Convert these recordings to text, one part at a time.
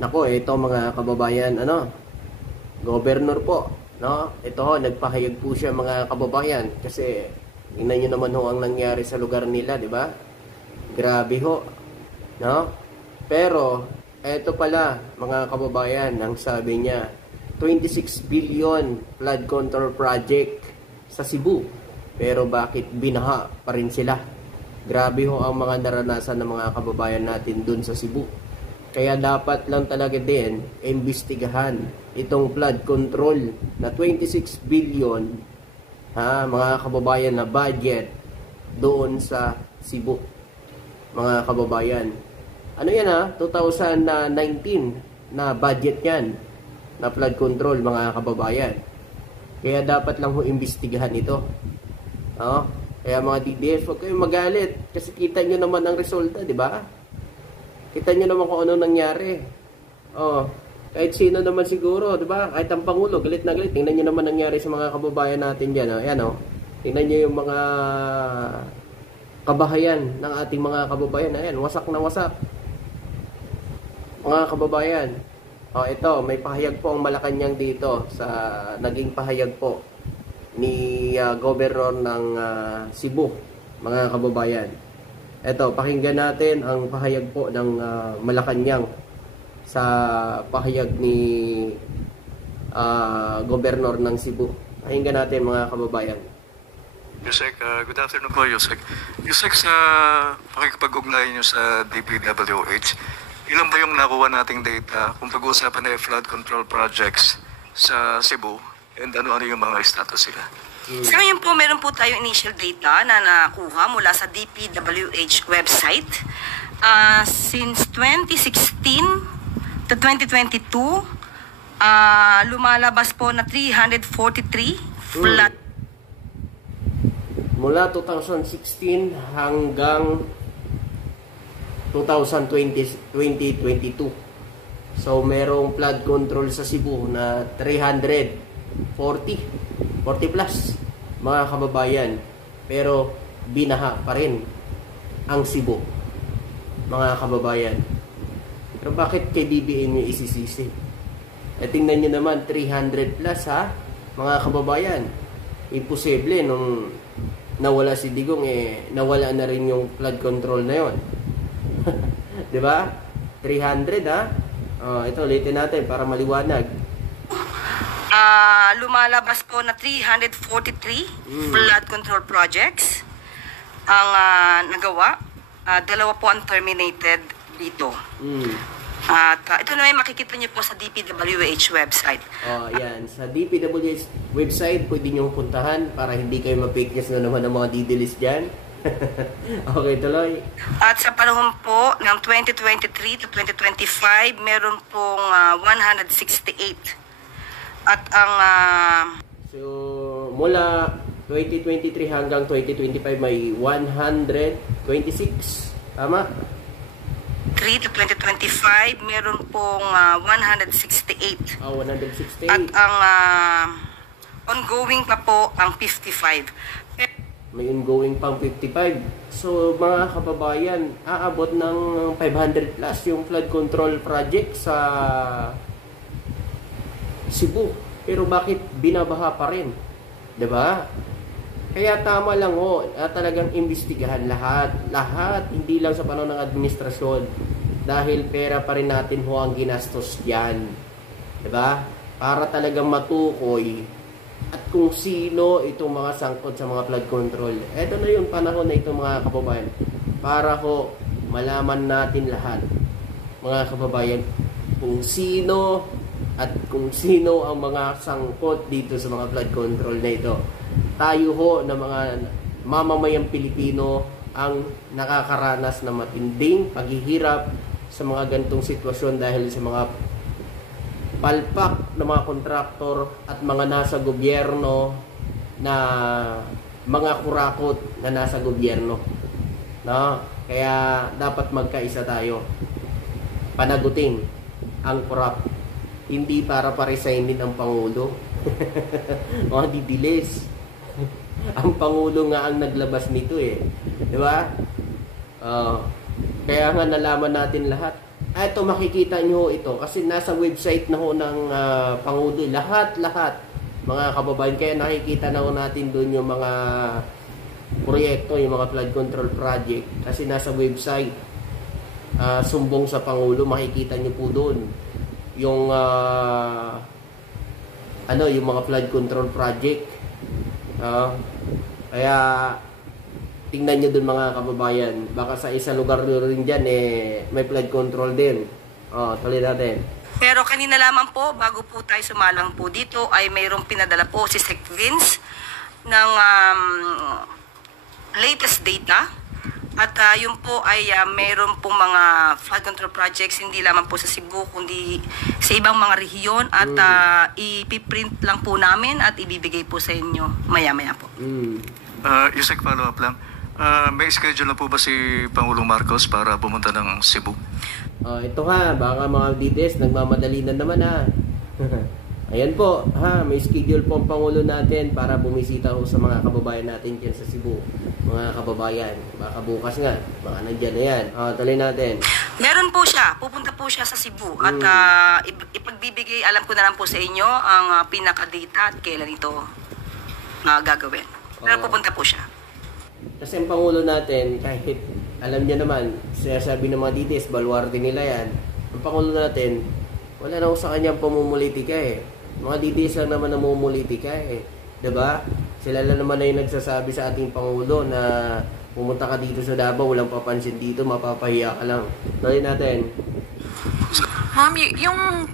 Nako, ito mga kababayan, governor po, no? Ito ho, nagpahayag po siya mga kababayan kasi tingnan niyo naman ho ang nangyari sa lugar nila, di ba? Grabe ho, no? Pero ito pala mga kababayan, ang sabi niya, 26 billion flood control project sa Cebu. Pero bakit binaha pa rin sila? Grabe ho ang mga naranasan ng mga kababayan natin dun sa Cebu. Kaya dapat lang talaga din imbestigahan itong flood control na 26 billion mga kababayan na budget doon sa Cebu. Mga kababayan. Ano yan 2019 na budget yan na flood control mga kababayan. Kaya dapat lang ho imbestigahan ito. Kaya mga DBF, huwag kayong magalit kasi kita nyo naman ang resulta, di ba? Kita nyo naman kung ano nangyari. Kahit sino naman siguro, di ba? Kahit ang Pangulo, galit na galit. Tingnan nyo naman nangyari sa mga kababayan natin dyan. Ayan, tingnan nyo yung mga kabahayan ng ating mga kababayan. Ayan, wasak na wasak. Mga kababayan. Ito, may pahayag po ang Malacanang dito sa naging pahayag po ni Governor ng Cebu, mga kababayan. Ito, pakinggan natin ang pahayag po ng Malacanang sa pahayag ni Governor ng Cebu. Pakinggan natin mga kababayan. Yusek, good afternoon po Yusek. Yusek, sa pakikipag-ugnayan nyo sa DPWH, ilan ba yung nakuha nating data kung pag-uusapan na flood control projects sa Cebu and ano-ano yung mga status sila? Sa ngayon po, meron po tayo initial data na nakuha mula sa DPWH website. Since 2016 to 2022, lumalabas po na 343 flood. Mula 2016 hanggang 2022. So, merong flood control sa Cebu na 40 plus mga kababayan. Pero binaha pa rin ang Cebu, mga kababayan. Pero bakit kay BBM yung isisisi? Tingnan nyo naman, 300 plus mga kababayan. Imposible nung nawala si Digong, nawala na rin yung flood control na yon. Diba? 300 ito, ulitin natin para maliwanag. Lumalabas po na 343 flood control projects ang nagawa. Dalawa po ang terminated dito. At ito na may makikita nyo po sa DPWH website. Yan. Sa DPWH website, pwede nyo puntahan para hindi kayo ma-fake news na naman ng mga didilis dyan. Okay, tuloy. At sa panahon po ng 2023 to 2025, meron pong 168. At ang so mula 2023 hanggang 2025 may 126. Tama? 3 to 2025 meron pong 168. 168. At ang ongoing pa po ang 55. May ongoing pang 55. So mga kababayan, aabot ng 500 plus yung flood control project sa Cebu. Pero bakit binabaha pa rin? 'Di ba? Kaya tama lang talagang imbestigahan lahat, hindi lang sa panahon ng administrasyon. Dahil pera pa rin natin ang ginastos diyan. 'Di ba? Para talagang matukoy at kung sino itong mga sangkot sa mga flood control. Ito na yung panahon na ito mga kababayan. Para malaman natin lahat, mga kababayan, kung sino ang mga sangkot dito sa mga flood control na ito. Tayo na mga mamamayang Pilipino ang nakakaranas na matinding paghihirap sa mga gantong sitwasyon dahil sa mga palpak ng mga kontraktor at mga nasa gobyerno na mga kurakot na nasa gobyerno. Kaya dapat magkaisa tayo. Panagutin ang corrupt. Hindi para pa-resignin ang Pangulo. Mga didilis. Ang Pangulo nga ang naglabas nito Di ba? Kaya nga nalaman natin lahat Ito makikita nyo ito kasi nasa website na ho ng Pangulo. Lahat mga kababayan. Kaya nakikita na ho natin doon yung mga proyekto, yung mga flood control project. Kasi nasa website sumbong sa Pangulo. Makikita nyo po doon yung yung mga flood control project. Kaya tingnan nyo dun mga kababayan. Baka sa isang lugar rin dyan may flood control din. Tuloy natin. Pero kanina lamang po, bago po tayo sumalang po dito, ay mayroong pinadala po si Sec Vince ng latest data. At yun po ay mayroon pong mga flood control projects hindi lamang po sa Cebu kundi sa ibang mga rehiyon at ipiprint lang po namin at ibibigay po sa inyo maya-maya po. Yusek, follow-up lang. May schedule na po ba si Pangulong Marcos para pumunta ng Cebu? Ito baka mga DDS nagmamadali na naman Ayan po, may schedule po ang Pangulo natin para bumisita ho sa mga kababayan natin dyan sa Cebu. Mga kababayan, baka bukas nga, baka nandyan na yan. Tuloy natin. Meron po siya, pupunta po siya sa Cebu at ipagbibigay, alam ko na lang po sa inyo ang pinaka-data at kailan ito gagawin. Pero pupunta po siya. Kasi ang Pangulo natin, kahit alam niya naman, sinasabi ng mga DDS, baluarte nila yan. Ang Pangulo natin, wala na ako sa kanyang pamumulitika Mga DDS lang naman namumulitika Diba? Sila lang naman na yung nagsasabi sa ating Pangulo na pumunta ka dito sa Davao, walang papansin dito, mapapahiya ka lang. Tuloy natin. Ma'am, yung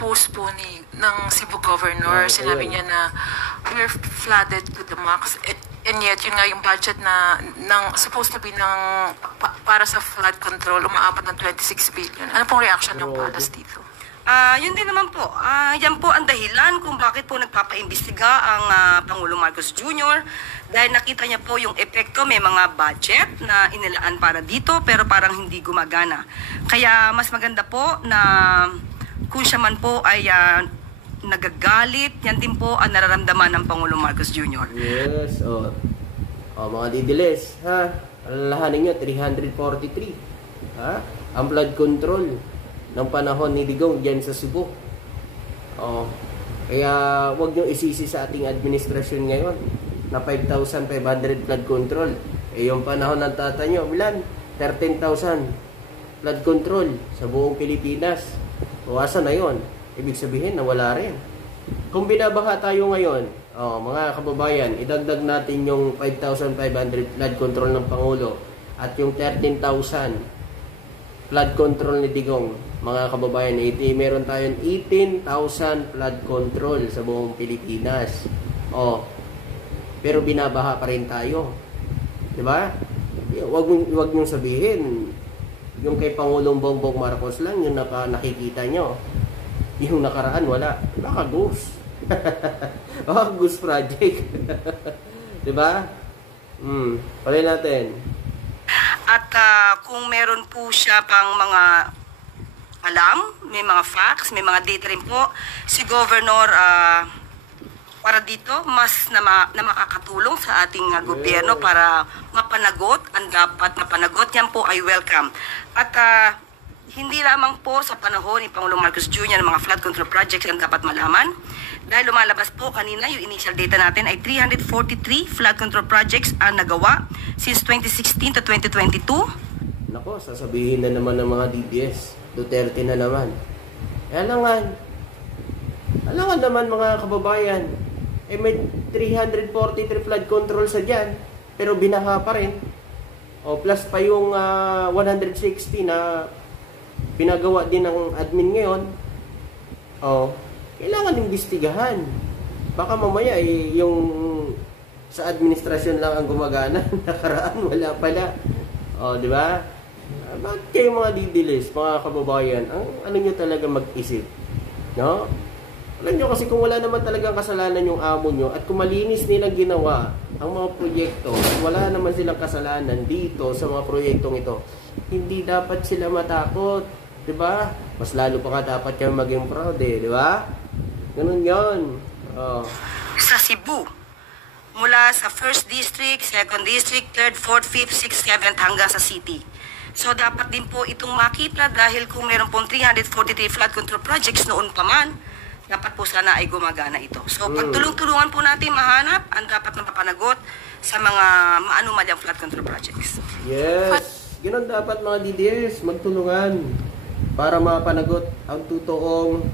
post po ng Cebu Governor, sinabi niya na we're flooded to the max. And yet, yun nga yung budget na supposed to be para sa flood control, umaabot ng 26 billion. Ano pong reaction ng Palace dito? Yun din naman po. Yan po ang dahilan kung bakit po nagpapaimbestiga ang Pangulong Marcos Jr. Dahil nakita niya po yung epekto, may mga budget na inilaan para dito pero parang hindi gumagana. Kaya mas maganda po na kung siya man po ay nagagalit, yan din po ang nararamdaman ng Pangulong Marcos Jr. Yes, mga didiles, alalahanin nyo, 343. Ang flood control ng panahon ni Digong dyan sa Cebu. Kaya wag nyo isisi sa ating administrasyon ngayon na 5,500 flood control. Yung panahon ng tata nyo, bilan? 13,000 flood control sa buong Pilipinas. Bawasan na yon. Ibig sabihin na wala rin. Kung binabaha tayo ngayon, mga kababayan, idagdag natin yung 5,500 flood control ng Pangulo at yung 13,000 flood control ni Digong, mga kababayan, meron tayong 18,000 flood control sa buong Pilipinas. Pero binabaha pa rin tayo. Diba? Huwag niyong sabihin, yung kay Pangulong Bongbong Marcos lang, yung nakikita nyo. Yung nakaraan, wala. Baka ghost. Baka ghost project. Diba? Pala natin. At kung meron po siya pang mga alam, may mga facts, may mga data rin po, si Governor para dito, mas na makakatulong sa ating gobyerno para mapanagot, ang dapat mapanagot, yan po ay welcome. At hindi lamang po sa panahon ni Pangulong Marcos Jr. ng mga flood control projects ang dapat malaman. Dahil lumalabas po kanina yung initial data natin ay 343 flood control projects ang nagawa since 2016 to 2022. Nako, sasabihin na naman ng mga DDS, Duterte na naman. Alangan naman mga kababayan, may 343 flood control sa dyan, pero binaha pa rin. Plus pa yung 160 na pinagawa din ng admin ngayon. Kailangan imbestigahan. Baka mamaya yung sa administrasyon lang ang gumagana, nakaraan wala pala. Di ba? Bakit kayo mga didilis, mga kababayan, ano nyo talaga mag-isip? No? Alam nyo kasi kung wala naman talagang kasalanan yung amo nyo at kung malinis nilang ginawa ang mga proyekto at wala naman silang kasalanan dito sa mga proyektong ito, hindi dapat sila matakot. Diba? Mas lalo pa ka dapat kayo maging proud di ba? Ganun yun. Sa Cebu, mula sa 1st District, 2nd District, 3rd, 4th, 5th, 6th, 7th hanggang sa City. So dapat din po itong makita dahil kung meron pong 343 flood control projects noon pa man, dapat po sana ay gumagana ito. So pagtulong-tulungan po natin mahanap ang dapat mapapanagot sa mga maanumalyang flood control projects. Yes. Ganun dapat mga DDS, magtulungan para mapanagot ang totoong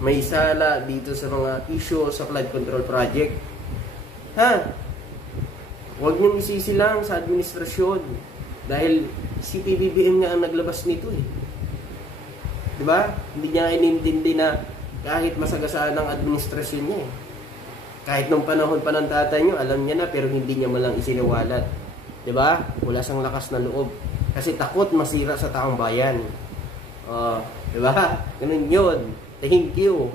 may sala dito sa mga issue sa flood control project. Ha? Huwag niyong isisi lang sa administrasyon dahil si PBBM nga ang naglabas nito eh. Diba? Hindi niya inintindi na kahit masagasaan ang administrasyon niya eh. Kahit nung panahon pa ng tatay niyo, alam niya na pero hindi niya malang isiniwalat. Diba? Wala siyang lakas na loob. Kasi takot masira sa taong bayan. Diba? Ganun yun. Thank you.